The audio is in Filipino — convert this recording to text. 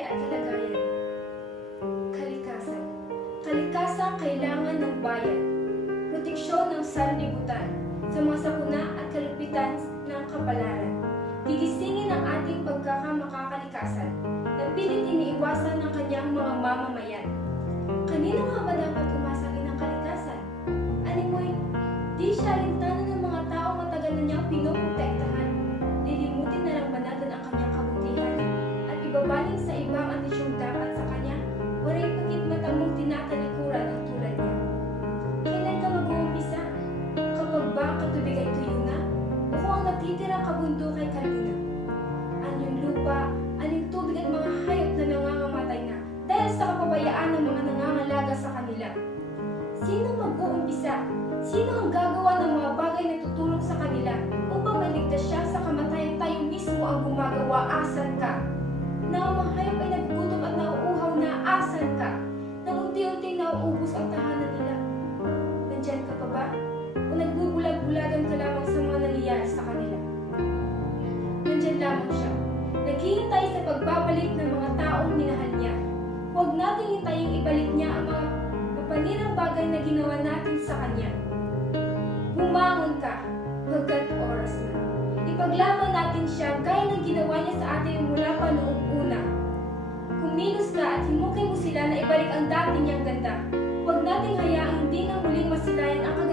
buhay at kalagayan. Kalikasan. Kalikasan kailangan ng bayan. Proteksyon ng sanlibutan sa mga sakuna at kalupitan ng kapalaran. Gigisingin ang ating pagkakamakakakalikasan na pilit iniiwasan ng kanyang mga mamamayan. Kanino nga ba dapat umasang inang kalikasan? Animoy, di siya alintanan ng mga tao matagal na niyang pinoprotektahan. Lilimutin na lang ba natin ang kanyang kabutihan at ibabaling sa ibang antisyong dapat sa kanya? Waray pagit matamong tinatalikuran ang tulad niya. Kailan ka mag-uumpisa? Kapag ba ang katubig ay tuyo na? O kung ang natitirang kabundok ay kalina? Anyong lupa, anyong tubig at mga hayop na nangangamatay na dahil sa kapabayaan ng mga nangangalaga sa kanila. Sino mag-uumpisa? Sino ang gagawa ng mga bagay na tutulong sa kanila upang maligtas siya sa kamatayan? Tayo mismo ang gumagawa. Asan ka? Na ang mga hayop ay nagugutom at nauuhaw na. Asan ka? Nang unti-unti nauubos ang tahanan nila. Nandyan ka pa ba? O nagbubulag-bulagan ka lamang sa mga nangyayari sa kanila? Nandyan lamang siya. Naghihintay sa pagbabalik ng mga taong minahal niya. Huwag nating hintayin ibalik niya ang mga mapanirang bagay na ginawa natin sa kanya. Bumangon ka, hanggat oras na. Ipaglaban natin siya gaya ng ginawa niya sa atin mula pa noong una. Kumilos ka at himukin mo sila na ibalik ang dati niyang ganda. Huwag nating hayaang hindi na muling masilayan ang